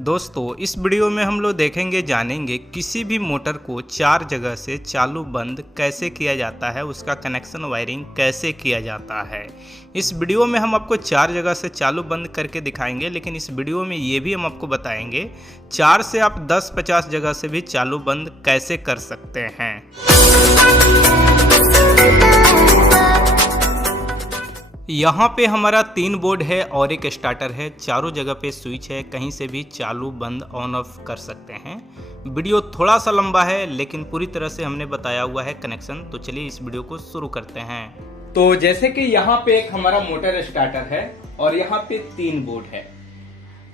दोस्तों इस वीडियो में हम लोग देखेंगे जानेंगे किसी भी मोटर को चार जगह से चालू बंद कैसे किया जाता है, उसका कनेक्शन वायरिंग कैसे किया जाता है। इस वीडियो में हम आपको चार जगह से चालू बंद करके दिखाएंगे, लेकिन इस वीडियो में ये भी हम आपको बताएंगे चार से आप 10-50 जगह से भी चालू बंद कैसे कर सकते हैं। यहाँ पे हमारा 3 बोर्ड है और एक स्टार्टर है, चारों जगह पे स्विच है, कहीं से भी चालू बंद ऑन ऑफ कर सकते हैं। वीडियो थोड़ा सा लंबा है लेकिन पूरी तरह से हमने बताया हुआ है कनेक्शन। तो चलिए इस वीडियो को शुरू करते हैं। तो जैसे कि यहाँ पे एक हमारा मोटर स्टार्टर है और यहाँ पे 3 बोर्ड है,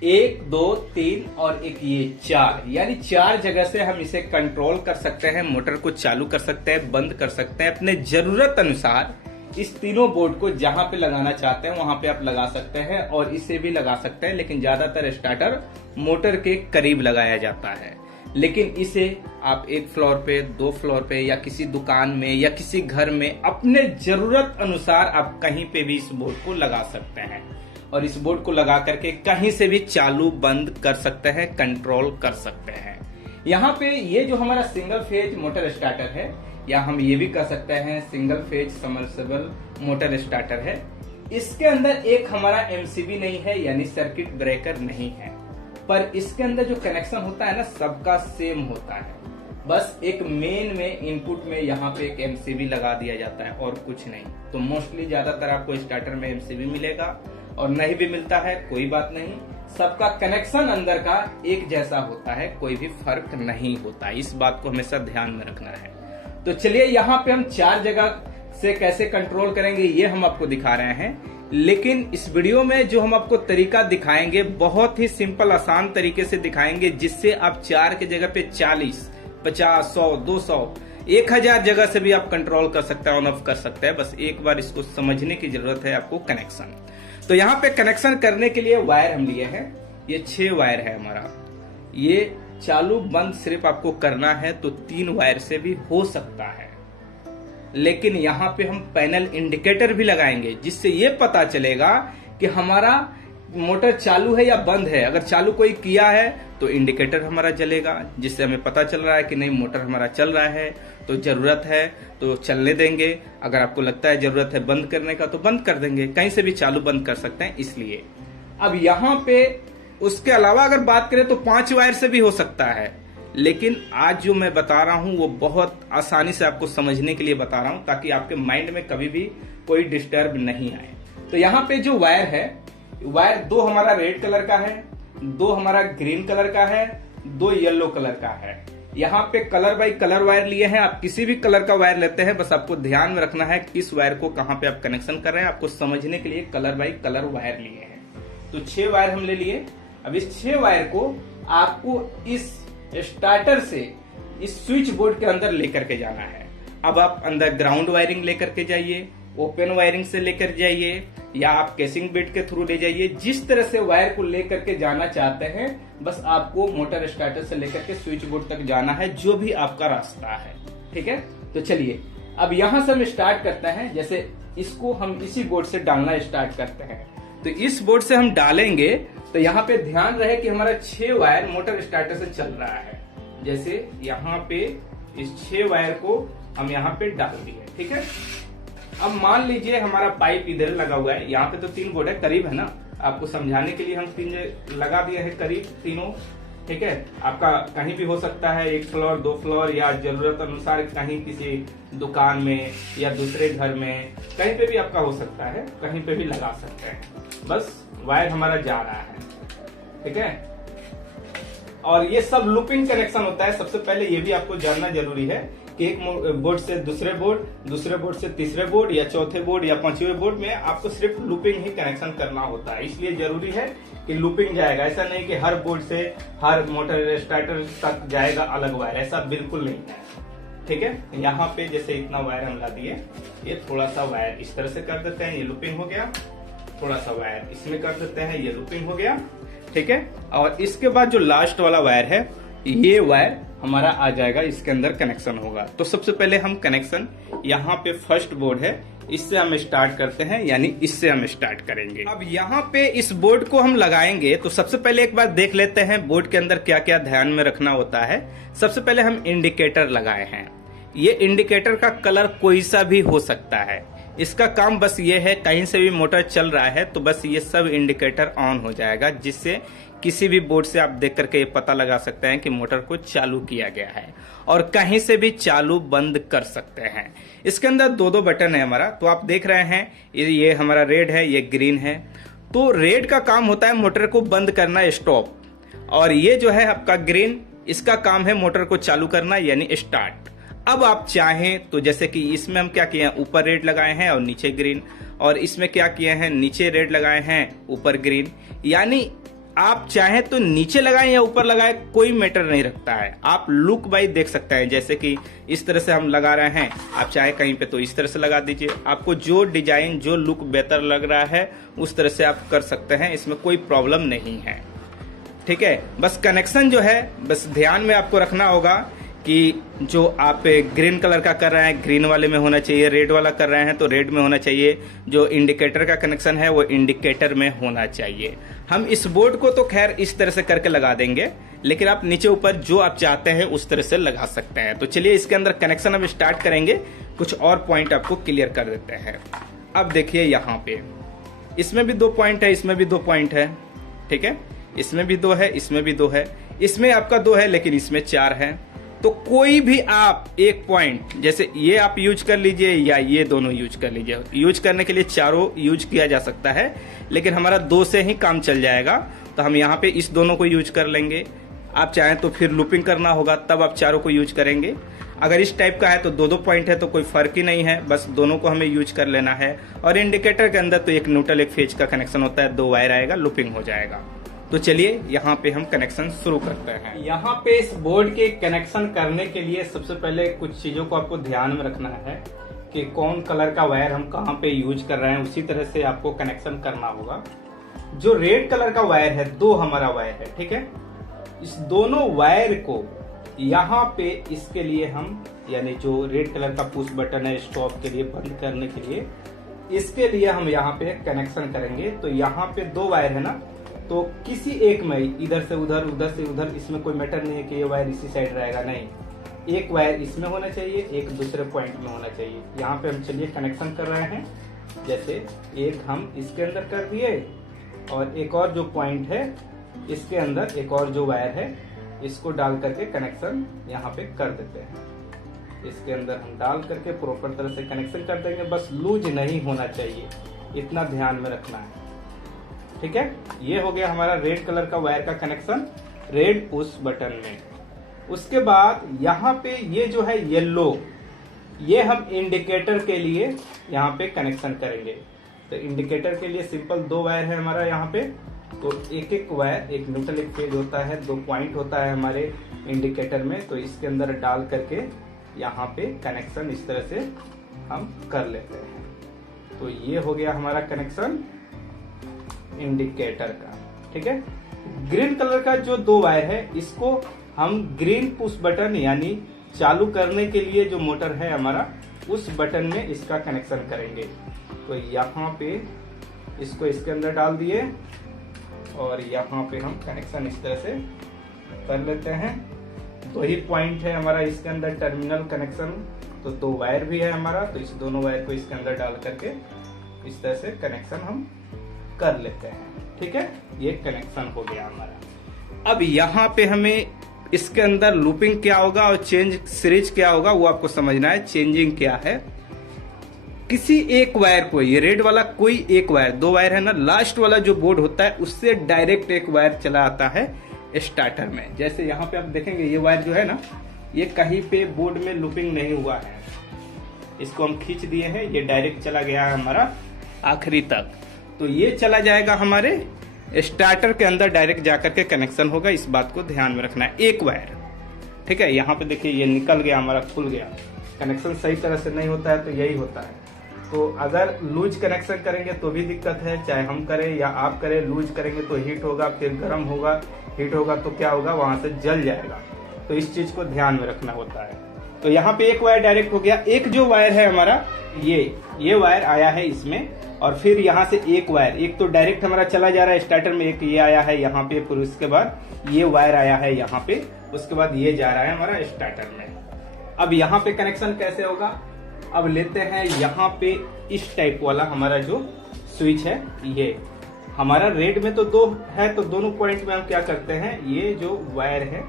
1 2 3 और एक ये 4, यानी 4 जगह से हम इसे कंट्रोल कर सकते हैं, मोटर को चालू कर सकते हैं, बंद कर सकते हैं अपने जरूरत अनुसार। इस तीनों बोर्ड को जहां पे लगाना चाहते हैं वहां पे आप लगा सकते हैं और इसे भी लगा सकते हैं, लेकिन ज्यादातर स्टार्टर मोटर के करीब लगाया जाता है। लेकिन इसे आप 1 फ्लोर पे, 2 फ्लोर पे या किसी दुकान में या किसी घर में अपने जरूरत अनुसार आप कहीं पे भी इस बोर्ड को लगा सकते हैं और इस बोर्ड को लगा करके कहीं से भी चालू बंद कर सकते हैं, कंट्रोल कर सकते हैं। यहाँ पे ये जो हमारा सिंगल फेज मोटर स्टार्टर है, या हम ये भी कह सकते हैं single phase submersible motor starter है, इसके अंदर एक हमारा एमसीबी नहीं है, यानी सर्किट ब्रेकर नहीं है, पर इसके अंदर जो कनेक्शन होता है ना सबका सेम होता है। बस एक मेन में इनपुट में यहाँ पे एक एमसीबी लगा दिया जाता है और कुछ नहीं। तो मोस्टली ज्यादातर आपको स्टार्टर में एमसीबी मिलेगा और नहीं भी मिलता है कोई बात नहीं, सबका कनेक्शन अंदर का एक जैसा होता है, कोई भी फर्क नहीं होता। इस बात को हमेशा ध्यान में रखना है। तो चलिए यहाँ पे हम 4 जगह से कैसे कंट्रोल करेंगे ये हम आपको दिखा रहे हैं, लेकिन इस वीडियो में जो हम आपको तरीका दिखाएंगे बहुत ही सिंपल आसान तरीके से दिखाएंगे, जिससे आप 4 की जगह पे 40, 50, 100, 200, 1000 जगह से भी आप कंट्रोल कर सकते हैं, ऑन ऑफ कर सकते हैं। बस एक बार इसको समझने की जरूरत है आपको कनेक्शन। तो यहाँ पे कनेक्शन करने के लिए वायर हम लिए हैं, ये 6 वायर है हमारा। ये चालू बंद सिर्फ आपको करना है तो 3 वायर से भी हो सकता है, लेकिन यहाँ पे हम पैनल इंडिकेटर भी लगाएंगे, जिससे ये पता चलेगा कि हमारा मोटर चालू है या बंद है। अगर चालू कोई किया है तो इंडिकेटर हमारा जलेगा, जिससे हमें पता चल रहा है कि नहीं मोटर हमारा चल रहा है, तो जरूरत है तो चलने देंगे। अगर आपको लगता है जरूरत है बंद करने का तो बंद कर देंगे, कहीं से भी चालू बंद कर सकते हैं इसलिए। अब यहाँ पे उसके अलावा अगर बात करें तो 5 वायर से भी हो सकता है, लेकिन आज जो मैं बता रहा हूं वो बहुत आसानी से आपको समझने के लिए बता रहा हूं, ताकि आपके माइंड में कभी भी कोई डिस्टर्ब नहीं आए। तो यहाँ पे जो वायर है, वायर 2 हमारा रेड कलर का है, 2 हमारा ग्रीन कलर का है, 2 येलो कलर का है। यहाँ पे कलर बाई कलर वायर लिए हैं, आप किसी भी कलर का वायर लेते हैं, बस आपको ध्यान में रखना है किस वायर को कहाँ पे आप कनेक्शन कर रहे हैं। आपको समझने के लिए कलर बाई कलर वायर लिए हैं। तो 6 वायर हम ले लिए। अब इस 6 वायर को आपको इस स्टार्टर से इस स्विच बोर्ड के अंदर लेकर के जाना है। अब आप अंदर ग्राउंड वायरिंग लेकर के जाइए, ओपन वायरिंग से लेकर जाइए, या आप केसिंग बिट के थ्रू ले जाइए। जिस तरह से वायर को लेकर के जाना चाहते हैं, बस आपको मोटर स्टार्टर से लेकर के स्विच बोर्ड तक जाना है, जो भी आपका रास्ता है। ठीक है, तो चलिए अब यहां से हम स्टार्ट करते हैं। जैसे इसको हम इसी बोर्ड से डालना स्टार्ट करते हैं, तो इस बोर्ड से हम डालेंगे तो यहाँ पे ध्यान रहे कि हमारा 6 वायर मोटर स्टार्टर से चल रहा है। जैसे यहाँ पे इस 6 वायर को हम यहाँ पे डाल दिए। ठीक है, अब मान लीजिए हमारा पाइप इधर लगा हुआ है, यहाँ पे तो 3 बोर्ड है, करीब है ना, आपको समझाने के लिए हम 3 लगा दिए हैं करीब तीनों। ठीक है, आपका कहीं भी हो सकता है, 1 फ्लोर 2 फ्लोर, या जरूरत अनुसार कहीं किसी दुकान में या दूसरे घर में, कहीं पे भी आपका हो सकता है, कहीं पे भी लगा सकते हैं। बस वायर हमारा जा रहा है। ठीक है, और ये सब लूपिंग कनेक्शन होता है। सबसे पहले ये भी आपको जानना जरूरी है कि एक बोर्ड से दूसरे बोर्ड, दूसरे बोर्ड से तीसरे बोर्ड या चौथे बोर्ड या 5वें बोर्ड में आपको सिर्फ लूपिंग ही कनेक्शन करना होता है। इसलिए जरूरी है कि लूपिंग जाएगा, ऐसा नहीं कि हर बोर्ड से हर मोटर स्टार्टर तक जाएगा अलग वायर, ऐसा बिल्कुल नहीं है। ठीक है, यहाँ पे जैसे इतना वायर हम ला दिए, ये थोड़ा सा वायर इस तरह से कर देते हैं, ये लूपिंग हो गया। थोड़ा सा वायर इसमें कर देते हैं, ये लूपिंग हो गया। ठीक है, और इसके बाद जो लास्ट वाला वायर है, ये वायर हमारा आ जाएगा, इसके अंदर कनेक्शन होगा। तो सबसे पहले हम कनेक्शन, यहाँ पे फर्स्ट बोर्ड है, इससे हम स्टार्ट करते हैं, यानी इससे हम स्टार्ट करेंगे। अब यहाँ पे इस बोर्ड को हम लगाएंगे तो सबसे पहले एक बार देख लेते हैं बोर्ड के अंदर क्या क्या ध्यान में रखना होता है। सबसे पहले हम इंडिकेटर लगाए हैं। ये इंडिकेटर का कलर कोई सा भी हो सकता है। इसका काम बस ये है, कहीं से भी मोटर चल रहा है तो बस ये सब इंडिकेटर ऑन हो जाएगा, जिससे किसी भी बोर्ड से आप देख करके ये पता लगा सकते हैं कि मोटर को चालू किया गया है, और कहीं से भी चालू बंद कर सकते हैं। इसके अंदर दो बटन है हमारा, तो आप देख रहे हैं ये हमारा रेड है, ये ग्रीन है। तो रेड का काम होता है मोटर को बंद करना, स्टॉप, और ये जो है आपका ग्रीन, इसका काम है मोटर को चालू करना यानी स्टार्ट। अब आप चाहें तो जैसे कि इसमें हम क्या किए हैं, ऊपर रेड लगाए हैं और नीचे ग्रीन, और इसमें क्या किए हैं, नीचे रेड लगाए हैं ऊपर ग्रीन। यानी आप चाहें तो नीचे लगाएं या ऊपर लगाएं, कोई मैटर नहीं रखता है। आप लुक वाइज देख सकते हैं, जैसे कि इस तरह से हम लगा रहे हैं, आप चाहे कहीं पे तो इस तरह से लगा दीजिए। आपको जो डिजाइन, जो लुक बेहतर लग रहा है उस तरह से आप कर सकते हैं, इसमें कोई प्रॉब्लम नहीं है। ठीक है, बस कनेक्शन जो है बस ध्यान में आपको रखना होगा कि जो आप ग्रीन कलर का कर रहे हैं ग्रीन वाले में होना चाहिए, रेड वाला कर रहे हैं तो रेड में होना चाहिए, जो इंडिकेटर का कनेक्शन है वो इंडिकेटर में होना चाहिए। हम इस बोर्ड को तो खैर इस तरह से करके लगा देंगे, लेकिन आप नीचे ऊपर जो आप चाहते हैं उस तरह से लगा सकते हैं। तो चलिए इसके अंदर कनेक्शन हम स्टार्ट करेंगे, कुछ और पॉइंट आपको क्लियर कर देते हैं। अब देखिए यहाँ पे इसमें भी 2 पॉइंट है, इसमें भी 2 पॉइंट है। ठीक है, इसमें भी 2 है, इसमें भी 2 है, इसमें आपका 2 है लेकिन इसमें 4 है। तो कोई भी आप एक पॉइंट, जैसे ये आप यूज कर लीजिए या ये दोनों यूज कर लीजिए। यूज करने के लिए चारों यूज किया जा सकता है, लेकिन हमारा 2 से ही काम चल जाएगा, तो हम यहाँ पे इस दोनों को यूज कर लेंगे। आप चाहें तो फिर लूपिंग करना होगा तब आप चारों को यूज करेंगे। अगर इस टाइप का है तो 2 पॉइंट है तो कोई फर्क ही नहीं है, बस दोनों को हमें यूज कर लेना है। और इंडिकेटर के अंदर तो एक न्यूट्रल एक फेज का कनेक्शन होता है, 2 वायर आएगा, लूपिंग हो जाएगा। तो चलिए यहाँ पे हम कनेक्शन शुरू करते हैं। यहाँ पे इस बोर्ड के कनेक्शन करने के लिए सबसे पहले कुछ चीजों को आपको ध्यान में रखना है कि कौन कलर का वायर हम कहाँ पे यूज कर रहे हैं, उसी तरह से आपको कनेक्शन करना होगा। जो रेड कलर का वायर है, 2 हमारा वायर है, ठीक है। इस दोनों वायर को यहाँ पे इसके लिए हम, यानी जो रेड कलर का पुश बटन है स्टॉप के लिए, बंद करने के लिए, इसके लिए हम यहाँ पे कनेक्शन करेंगे। तो यहाँ पे 2 वायर है ना, तो किसी एक में, इधर से उधर, उधर से उधर, इसमें कोई मैटर नहीं है कि ये वायर इसी साइड रहेगा, नहीं। एक वायर इसमें होना चाहिए, एक दूसरे पॉइंट में होना चाहिए। यहाँ पे हम चलिए कनेक्शन कर रहे हैं। जैसे एक हम इसके अंदर कर दिए, और एक और जो पॉइंट है इसके अंदर एक और जो वायर है, इसको डाल करके कनेक्शन यहाँ पे कर देते हैं। इसके अंदर हम डाल करके प्रॉपर तरह से कनेक्शन कर देंगे। बस लूज नहीं होना चाहिए, इतना ध्यान में रखना है। ठीक है, ये हो गया हमारा रेड कलर का वायर का कनेक्शन रेड पुश बटन में। उसके बाद यहाँ पे ये जो है येलो, ये हम इंडिकेटर के लिए यहाँ पे कनेक्शन करेंगे। तो इंडिकेटर के लिए सिंपल 2 वायर है हमारा यहाँ पे, तो एक वायर, एक न्यूट्रल एक फेज होता है, 2 पॉइंट होता है हमारे इंडिकेटर में। तो इसके अंदर डाल करके यहाँ पे कनेक्शन इस तरह से हम कर लेते हैं। तो ये हो गया हमारा कनेक्शन इंडिकेटर का। ठीक है, ग्रीन कलर का जो 2 वायर है, इसको हम ग्रीन पुश बटन यानी चालू करने के लिए जो मोटर है हमारा, उस बटन में इसका कनेक्शन करेंगे। तो यहाँ पे इसको इसके अंदर डाल दिए, और यहाँ पे हम कनेक्शन इस तरह से कर लेते हैं। 2 ही पॉइंट है हमारा इसके अंदर टर्मिनल कनेक्शन, तो 2 वायर भी है हमारा, तो इस दोनों वायर को इसके अंदर डाल करके इस तरह से कनेक्शन हम कर लेते हैं। ठीक है, ये कनेक्शन हो गया हमारा। अब यहाँ पे हमें इसके अंदर लूपिंग क्या होगा और चेंज सीरीज क्या होगा वो आपको समझना है। चेंजिंग क्या है, किसी एक वायर को, ये रेड वाला कोई एक वायर, 2 वायर है ना, लास्ट वाला जो बोर्ड होता है उससे डायरेक्ट एक वायर चला आता है स्टार्टर में। जैसे यहाँ पे आप देखेंगे ये वायर जो है ना, ये कहीं पे बोर्ड में लूपिंग नहीं हुआ है, इसको हम खींच दिए हैं, ये डायरेक्ट चला गया है हमारा आखिरी तक। तो ये चला जाएगा हमारे स्टार्टर के अंदर, डायरेक्ट जाकर के कनेक्शन होगा। इस बात को ध्यान में रखना है। एक वायर, ठीक है, यहाँ पे देखिए ये निकल गया हमारा, खुल गया। कनेक्शन सही तरह से नहीं होता है तो यही होता है। तो अगर लूज कनेक्शन करेंगे तो भी दिक्कत है, चाहे हम करें या आप करें। लूज करेंगे तो हीट होगा, फिर गर्म होगा, हीट होगा तो क्या होगा, वहां से जल जाएगा। तो इस चीज को ध्यान में रखना होता है। तो यहाँ पे एक वायर डायरेक्ट हो गया। एक जो वायर है हमारा ये वायर आया है इसमें, और फिर यहाँ से एक वायर, एक तो डायरेक्ट हमारा चला जा रहा है स्टार्टर में, एक ये आया है यहाँ पे, फिर उसके बाद ये वायर आया है यहाँ पे, उसके बाद ये जा रहा है हमारा स्टार्टर में। अब यहाँ पे कनेक्शन कैसे होगा, अब लेते हैं यहाँ पे इस टाइप वाला हमारा जो स्विच है, ये हमारा रेड में तो 2 है, तो दोनों पॉइंट में हम क्या करते हैं, ये जो वायर है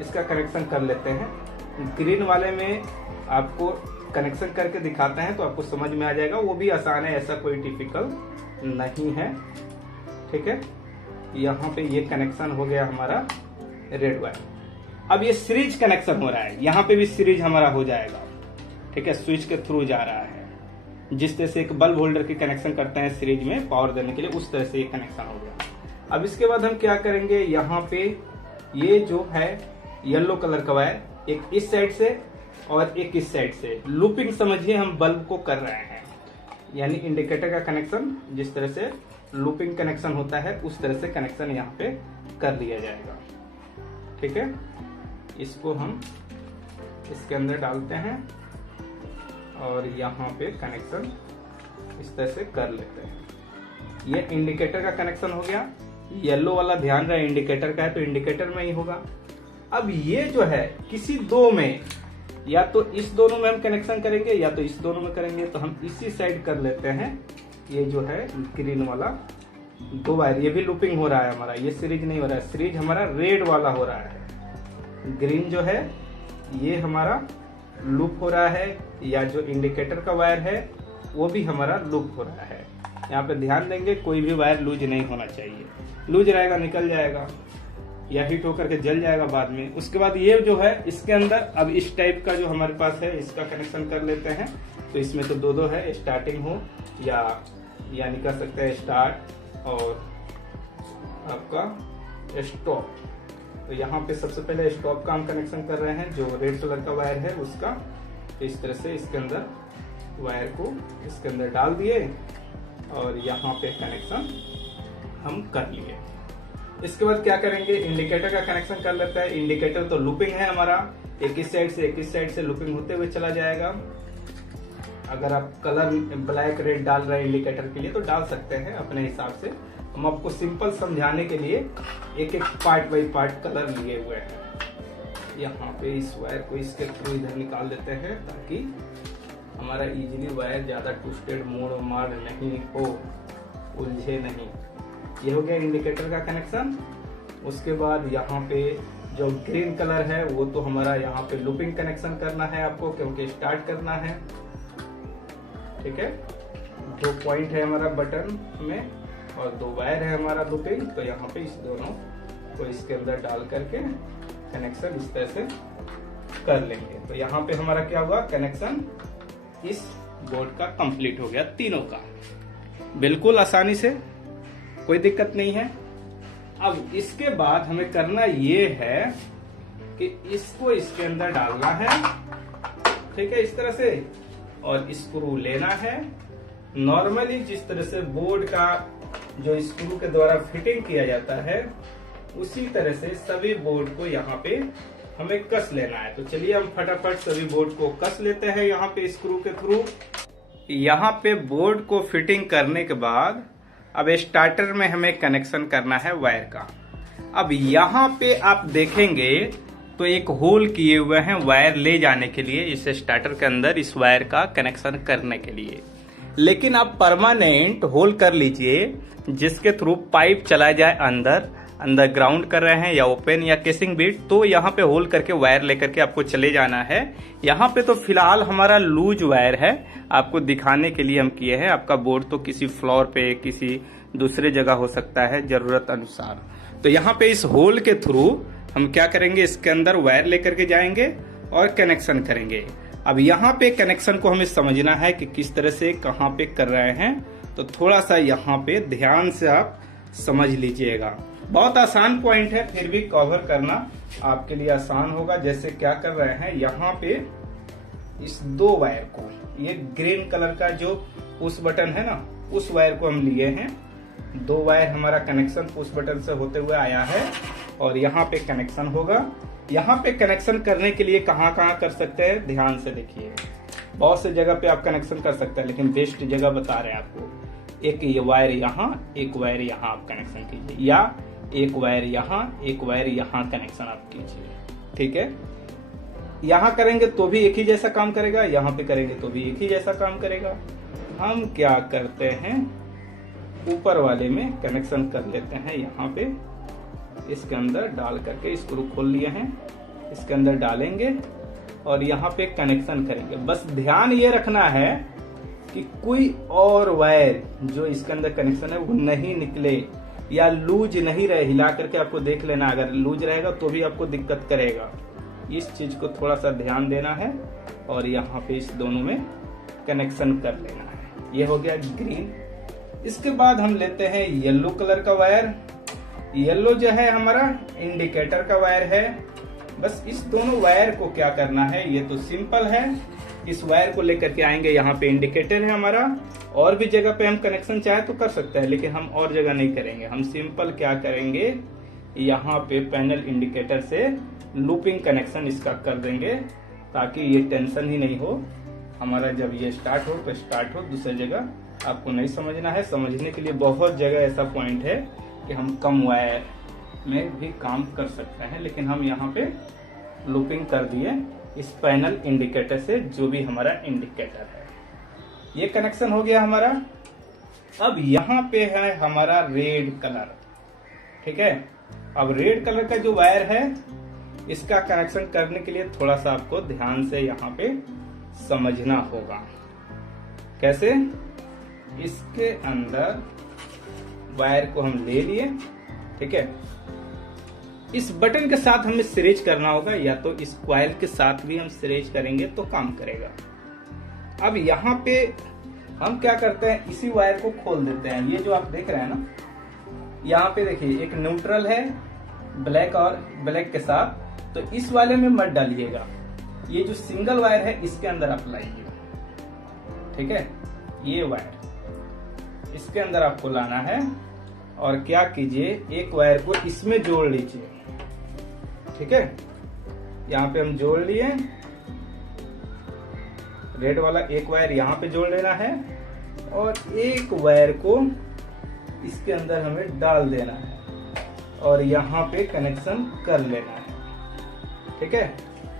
इसका कनेक्शन कर लेते हैं। ग्रीन वाले में आपको कनेक्शन करके दिखाते हैं तो आपको समझ में आ जाएगा, वो भी आसान है, ऐसा कोई डिफिकल्ट नहीं है। ठीक है, यहाँ पे ये कनेक्शन हो गया हमारा रेड वायर। अब ये सीरीज कनेक्शन हो रहा है, यहाँ पे भी सीरीज हमारा हो जाएगा। ठीक है, स्विच के थ्रू जा रहा है, जिस तरह से एक बल्ब होल्डर की कनेक्शन करते हैं सीरीज में पावर देने के लिए, उस तरह से ये कनेक्शन हो गया। अब इसके बाद हम क्या करेंगे, यहाँ पे ये जो है येलो कलर का वायर, एक इस साइड से और एक इस साइड से, लूपिंग समझिए हम बल्ब को कर रहे हैं, यानी इंडिकेटर का कनेक्शन जिस तरह से लूपिंग कनेक्शन होता है उस तरह से कनेक्शन यहाँ पे कर लिया जाएगा। ठीक है, इसको हम इसके अंदर डालते हैं और यहाँ पे कनेक्शन इस तरह से कर लेते हैं। ये इंडिकेटर का कनेक्शन हो गया। येलो वाला ध्यान रहे इंडिकेटर का है तो इंडिकेटर में ही होगा। अब ये जो है किसी 2 में, या तो इस दोनों में हम कनेक्शन करेंगे या तो इस दोनों में करेंगे, तो हम इसी साइड कर लेते हैं। ये जो है ग्रीन वाला 2 वायर, ये भी लूपिंग हो रहा है हमारा, ये सीरीज नहीं हो रहा है, सीरीज हमारा रेड वाला हो रहा है। ग्रीन जो है ये हमारा लूप हो रहा है, या जो इंडिकेटर का वायर है वो भी हमारा लूप हो रहा है। यहाँ पे ध्यान देंगे कोई भी वायर लूज नहीं होना चाहिए, लूज रहेगा निकल जाएगा या हिट होकर के जल जाएगा बाद में। उसके बाद ये जो है इसके अंदर अब इस टाइप का जो हमारे पास है इसका कनेक्शन कर लेते हैं। तो इसमें तो 2 है, स्टार्टिंग हो यानी कर सकते हैं स्टार्ट और आपका स्टॉप। तो यहाँ पे सबसे पहले स्टॉप का हम कनेक्शन कर रहे हैं, जो रेड कलर का वायर है उसका। तो इस तरह से इसके अंदर वायर को इसके अंदर डाल दिए और यहाँ पे कनेक्शन हम कर लिए। इसके बाद क्या करेंगे, इंडिकेटर का कनेक्शन कर लेते हैं। इंडिकेटर तो लूपिंग है हमारा, एक इस साइड से लूपिंग होते हुए चला जाएगा। अगर आप कलर ब्लैक रेड डाल रहे हैं इंडिकेटर के लिए तो डाल सकते हैं अपने हिसाब से। हम आपको सिंपल समझाने के लिए एक पार्ट बाई पार्ट कलर लिए हुए हैं। यहाँ पे इस वायर को इसके थ्रू इधर निकाल देते हैं ताकि हमारा इजीली वायर ज्यादा ट्विस्टेड मोड़ मार नहीं हो, उलझे नहीं। ये हो गया इंडिकेटर का कनेक्शन। उसके बाद यहाँ पे जो ग्रीन कलर है वो तो हमारा यहाँ पे लूपिंग कनेक्शन करना है आपको, क्योंकि स्टार्ट करना है। ठीक है, 2 पॉइंट है हमारा बटन में और 2 वायर है हमारा लूपिंग। तो यहाँ पे इस दोनों को इसके अंदर डाल करके कनेक्शन इस तरह से कर लेंगे। तो यहाँ पे हमारा क्या हुआ, कनेक्शन इस बोर्ड का कंप्लीट हो गया, तीनों का, बिल्कुल आसानी से, कोई दिक्कत नहीं है। अब इसके बाद हमें करना ये है कि इसको इसके अंदर डालना है। ठीक है, इस तरह से, और स्क्रू लेना है। नॉर्मली जिस तरह से बोर्ड का जो स्क्रू के द्वारा फिटिंग किया जाता है उसी तरह से सभी बोर्ड को यहाँ पे हमें कस लेना है। तो चलिए हम फटाफट सभी बोर्ड को कस लेते हैं यहाँ पे स्क्रू के थ्रू। यहाँ पे बोर्ड को फिटिंग करने के बाद अब स्टार्टर में हमें कनेक्शन करना है वायर का। अब यहाँ पे आप देखेंगे तो एक होल किए हुए हैं वायर ले जाने के लिए, इस स्टार्टर के अंदर इस वायर का कनेक्शन करने के लिए। लेकिन आप परमानेंट होल कर लीजिए जिसके थ्रू पाइप चला जाए अंदर ग्राउंड कर रहे हैं या ओपन या केसिंग बीट, तो यहाँ पे होल करके वायर लेकर के आपको चले जाना है। यहाँ पे तो फिलहाल हमारा लूज वायर है, आपको दिखाने के लिए हम किए हैं। आपका बोर्ड तो किसी फ्लोर पे किसी दूसरे जगह हो सकता है जरूरत अनुसार। तो यहाँ पे इस होल के थ्रू हम क्या करेंगे, इसके अंदर वायर लेकर के जाएंगे और कनेक्शन करेंगे। अब यहाँ पे कनेक्शन को हमें समझना है कि किस तरह से कहाँ पे कर रहे हैं, तो थोड़ा सा यहाँ पे ध्यान से आप समझ लीजिएगा। बहुत आसान पॉइंट है, फिर भी कवर करना आपके लिए आसान होगा। जैसे क्या कर रहे हैं, यहाँ पे इस 2 वायर को, ये ग्रीन कलर का जो पुश बटन है ना, उस वायर को हम लिए हैं 2 वायर हमारा कनेक्शन पुश बटन से होते हुए आया है और यहाँ पे कनेक्शन होगा। यहाँ पे कनेक्शन करने के लिए कहाँ कहाँ कर सकते हैं, ध्यान से देखिए। बहुत से जगह पे आप कनेक्शन कर सकते हैं, लेकिन बेस्ट जगह बता रहे हैं आपको। एक ये वायर यहाँ, एक वायर यहाँ आप कनेक्शन कीजिए, या एक वायर यहाँ, एक वायर यहाँ कनेक्शन आप कीजिए। ठीक है, यहाँ करेंगे तो भी एक ही जैसा काम करेगा, यहाँ पे करेंगे तो भी एक ही जैसा काम करेगा। हम क्या करते हैं, ऊपर वाले में कनेक्शन कर लेते हैं। यहाँ पे इसके अंदर डाल करके स्क्रू खोल लिए हैं, इसके अंदर डालेंगे और यहाँ पे कनेक्शन करेंगे। बस ध्यान ये रखना है कि कोई और वायर जो इसके अंदर कनेक्शन है वो नहीं निकले या लूज नहीं रहे। हिला करके आपको देख लेना, अगर लूज रहेगा तो भी आपको दिक्कत करेगा। इस चीज को थोड़ा सा ध्यान देना है और यहाँ पे इस दोनों में कनेक्शन कर लेना है। ये हो गया ग्रीन। इसके बाद हम लेते हैं येलो कलर का वायर। येलो जो है हमारा इंडिकेटर का वायर है। बस इस दोनों वायर को क्या करना है, ये तो सिंपल है। इस वायर को लेकर के आएंगे, यहाँ पे इंडिकेटर है हमारा। और भी जगह पे हम कनेक्शन चाहे तो कर सकते हैं, लेकिन हम और जगह नहीं करेंगे। हम सिंपल क्या करेंगे, यहाँ पे पैनल इंडिकेटर से लूपिंग कनेक्शन इसका कर देंगे, ताकि ये टेंशन ही नहीं हो हमारा। जब ये स्टार्ट हो तो स्टार्ट हो, दूसरी जगह आपको नहीं समझना है। समझने के लिए बहुत जगह ऐसा पॉइंट है कि हम कम वायर में भी काम कर सकते हैं, लेकिन हम यहाँ पे लूपिंग कर दिए इस पैनल इंडिकेटर से, जो भी हमारा इंडिकेटर है। ये कनेक्शन हो गया हमारा। अब यहाँ पे है हमारा रेड कलर। ठीक है, अब रेड कलर का जो वायर है इसका कनेक्शन करने के लिए थोड़ा सा आपको ध्यान से यहाँ पे समझना होगा। कैसे, इसके अंदर वायर को हम ले लिए। ठीक है, इस बटन के साथ हमें सिरेज करना होगा, या तो इस कॉइल के साथ भी हम सिरेज करेंगे तो काम करेगा। अब यहाँ पे हम क्या करते हैं, इसी वायर को खोल देते हैं। ये जो आप देख रहे हैं ना, यहाँ पे देखिए एक न्यूट्रल है ब्लैक और ब्लैक के साथ, तो इस वाले में मत डालिएगा। ये जो सिंगल वायर है इसके अंदर आप लाइएगा। ठीक है, ये वायर इसके अंदर आपको लाना है और क्या कीजिए, एक वायर को इसमें जोड़ लीजिए। ठीक है, यहाँ पे हम जोड़ लिए। रेड वाला एक वायर यहाँ पे जोड़ लेना है और एक वायर को इसके अंदर हमें डाल देना है और यहाँ पे कनेक्शन कर लेना है। ठीक है,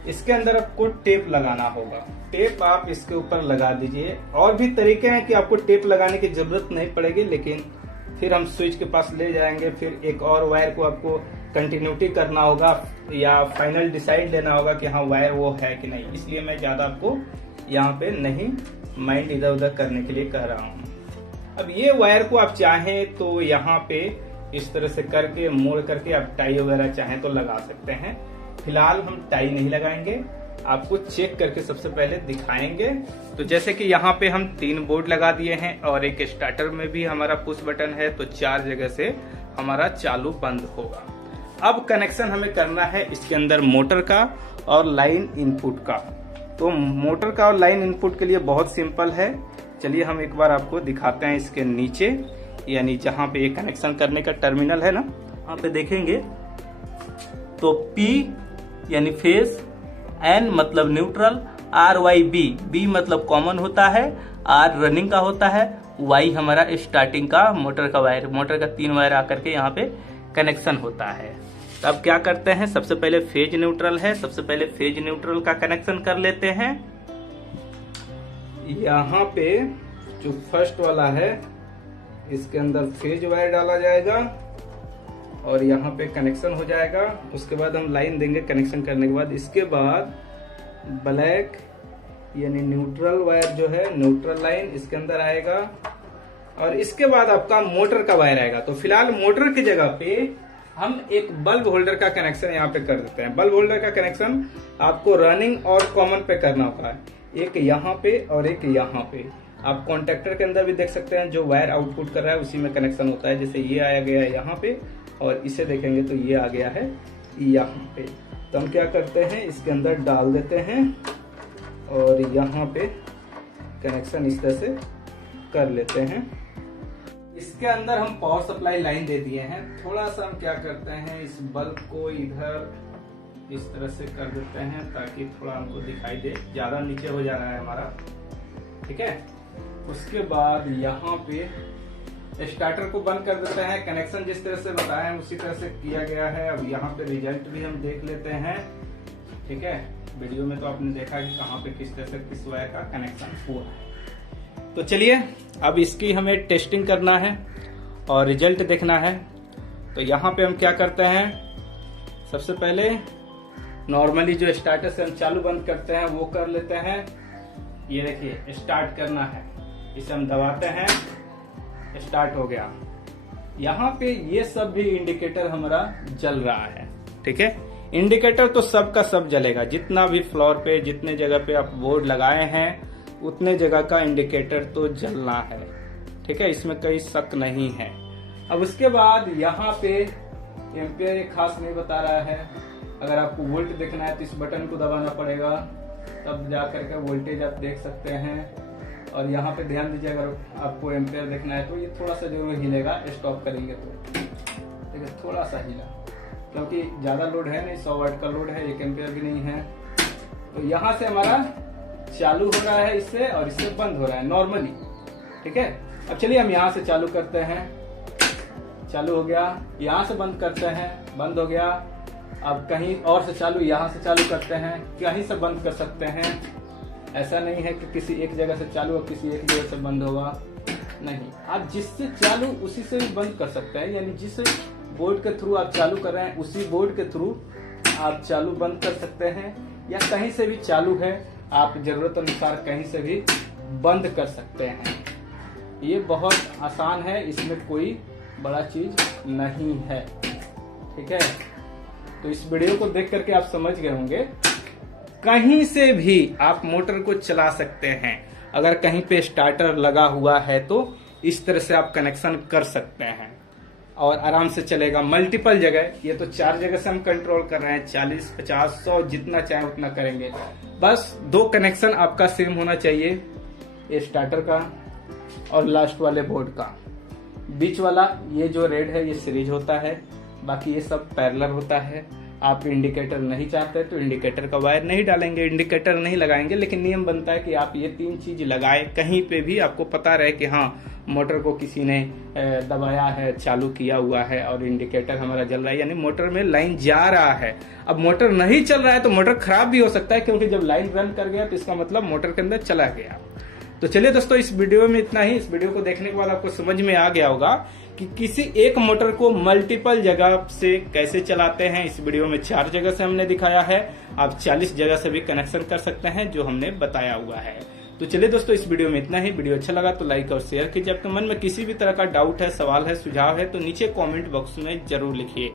इसके अंदर आपको टेप लगाना होगा। टेप आप इसके ऊपर लगा दीजिए। और भी तरीके हैं कि आपको टेप लगाने की जरूरत नहीं पड़ेगी, लेकिन फिर हम स्विच के पास ले जाएंगे, फिर एक और वायर को आपको कंटिन्यूटी करना होगा या फाइनल डिसाइड लेना होगा कि हाँ वायर वो है कि नहीं। इसलिए मैं ज्यादा आपको यहाँ पे नहीं माइंड इधर उधर करने के लिए कह रहा हूँ। अब ये वायर को आप चाहें तो यहाँ पे इस तरह से करके मोड़ करके आप टाई वगैरह चाहें तो लगा सकते हैं। फिलहाल हम टाई नहीं लगाएंगे, आपको चेक करके सबसे पहले दिखाएंगे। तो जैसे कि यहाँ पे हम 3 बोर्ड लगा दिए हैं और एक स्टार्टर में भी हमारा पुश बटन है, तो 4 जगह से हमारा चालू बंद होगा। अब कनेक्शन हमें करना है इसके अंदर मोटर का और लाइन इनपुट का। तो मोटर का और लाइन इनपुट के लिए बहुत सिंपल है। चलिए हम एक बार आपको दिखाते हैं। इसके नीचे यानी जहाँ पे ये कनेक्शन करने का टर्मिनल है ना, वहाँ पे देखेंगे तो P यानी फेज, N मतलब न्यूट्रल, RYB, B मतलब कॉमन होता है, R रनिंग का होता है, Y हमारा स्टार्टिंग का मोटर का वायर, मोटर का 3 वायर आकर के यहाँ पे कनेक्शन होता है। तो अब क्या करते हैं, सबसे पहले फेज न्यूट्रल है, सबसे पहले फेज न्यूट्रल का कनेक्शन कर लेते हैं। यहाँ पे जो फर्स्ट वाला है इसके अंदर फेज वायर डाला जाएगा और यहाँ पे कनेक्शन हो जाएगा। उसके बाद हम लाइन देंगे कनेक्शन करने के बाद। इसके बाद ब्लैक यानी न्यूट्रल वायर जो है, न्यूट्रल लाइन इसके अंदर आएगा और इसके बाद आपका मोटर का वायर आएगा। तो फिलहाल मोटर की जगह पे हम एक बल्ब होल्डर का कनेक्शन यहाँ पे कर देते हैं। बल्ब होल्डर का कनेक्शन आपको रनिंग और कॉमन पे करना होगा, एक यहाँ पे और एक यहाँ पे। आप कॉन्टेक्टर के अंदर भी देख सकते हैं, जो वायर आउटपुट कर रहा है उसी में कनेक्शन होता है। जैसे ये आया गया है यहाँ पे और इसे देखेंगे तो ये आ गया है यहाँ पे। तो हम क्या करते हैं, इसके अंदर डाल देते हैं और यहाँ पे कनेक्शन इस तरह से कर लेते हैं। इसके अंदर हम पावर सप्लाई लाइन दे दिए हैं। थोड़ा सा हम क्या करते हैं, इस बल्ब को इधर इस तरह से कर देते हैं ताकि थोड़ा हमको दिखाई दे, ज्यादा नीचे हो जा रहा है हमारा, ठीक है। उसके बाद यहाँ पे स्टार्टर को बंद कर देते हैं। कनेक्शन जिस तरह से बताया है उसी तरह से किया गया है। अब यहाँ पे रिजल्ट भी हम देख लेते हैं, ठीक है। वीडियो में तो आपने देखा कि कहाँ पे किस तरह से किस वायर का कनेक्शन हुआ है। तो चलिए अब इसकी हमें टेस्टिंग करना है और रिजल्ट देखना है। तो यहाँ पे हम क्या करते हैं, सबसे पहले नॉर्मली जो स्टार्टर से हम चालू बंद करते हैं वो कर लेते हैं। ये देखिए स्टार्ट करना है, इसे हम दबाते हैं, स्टार्ट हो गया। यहाँ पे ये सब भी इंडिकेटर हमारा जल रहा है, ठीक है। इंडिकेटर तो सब का सब जलेगा, जितना भी फ्लोर पे जितने जगह पे आप बोर्ड लगाए हैं उतने जगह का इंडिकेटर तो जलना है, ठीक है, इसमें कोई शक नहीं है। अब उसके बाद यहाँ पे एम्पियर खास नहीं बता रहा है। अगर आपको वोल्ट देखना है तो इस बटन को दबाना पड़ेगा, तब जाकर के वोल्टेज आप देख सकते हैं। और यहाँ पे ध्यान दीजिए, अगर आपको एम्पियर देखना है तो ये थोड़ा सा जरूर हिलेगा, स्टॉप करेंगे तो देखिए थोड़ा सा हिला, क्योंकि ज्यादा लोड है नहीं, 100 वाट का लोड है, 1 एम्पियर भी नहीं है। तो यहाँ से हमारा चालू हो रहा है इससे, और इससे बंद हो रहा है नॉर्मली, ठीक है। अब चलिए हम यहाँ से चालू करते हैं, चालू हो गया। यहाँ से बंद करते हैं, बंद हो गया। अब कहीं और से चालू, यहाँ से चालू करते हैं, कहीं से बंद कर सकते हैं। ऐसा नहीं है कि किसी एक जगह से चालू और किसी एक जगह से बंद होगा, नहीं, आप जिससे चालू उसी से भी बंद कर सकते हैं। यानी जिस बोर्ड के थ्रू आप चालू कर रहे हैं उसी बोर्ड के थ्रू आप चालू बंद कर सकते हैं, या कहीं से भी चालू है आप जरूरत अनुसार कहीं से भी बंद कर सकते हैं। ये बहुत आसान है, इसमें कोई बड़ा चीज नहीं है, ठीक है। तो इस वीडियो को देख करके आप समझ गए होंगे, कहीं से भी आप मोटर को चला सकते हैं। अगर कहीं पे स्टार्टर लगा हुआ है तो इस तरह से आप कनेक्शन कर सकते हैं और आराम से चलेगा। मल्टीपल जगह, ये तो 4 जगह से हम कंट्रोल कर रहे हैं, 40, 50, 100 जितना चाहे उतना करेंगे। बस 2 कनेक्शन आपका सेम होना चाहिए, ये स्टार्टर का और लास्ट वाले बोर्ड का। बीच वाला ये जो रेड है ये सीरीज होता है, बाकी ये सब पैरेलल होता है। आप इंडिकेटर नहीं चाहते तो इंडिकेटर का वायर नहीं डालेंगे, इंडिकेटर नहीं लगाएंगे, लेकिन नियम बनता है कि आप ये 3 चीज लगाए, कहीं पे भी आपको पता रहे कि हाँ मोटर को किसी ने दबाया है, चालू किया हुआ है और इंडिकेटर हमारा जल रहा है, यानी मोटर में लाइन जा रहा है। अब मोटर नहीं चल रहा है तो मोटर खराब भी हो सकता है, क्योंकि जब लाइन रन कर गया तो इसका मतलब मोटर के अंदर चला गया। तो चलिए दोस्तों, इस वीडियो में इतना ही। इस वीडियो को देखने के बाद आपको समझ में आ गया होगा कि किसी एक मोटर को मल्टीपल जगह से कैसे चलाते हैं। इस वीडियो में 4 जगह से हमने दिखाया है, आप 40 जगह से भी कनेक्शन कर सकते हैं जो हमने बताया हुआ है। तो चलिए दोस्तों, इस वीडियो में इतना ही। वीडियो अच्छा लगा तो लाइक और शेयर कीजिए। आपके मन में किसी भी तरह का डाउट है, सवाल है, सुझाव है तो नीचे कमेंट बॉक्स में जरूर लिखिए।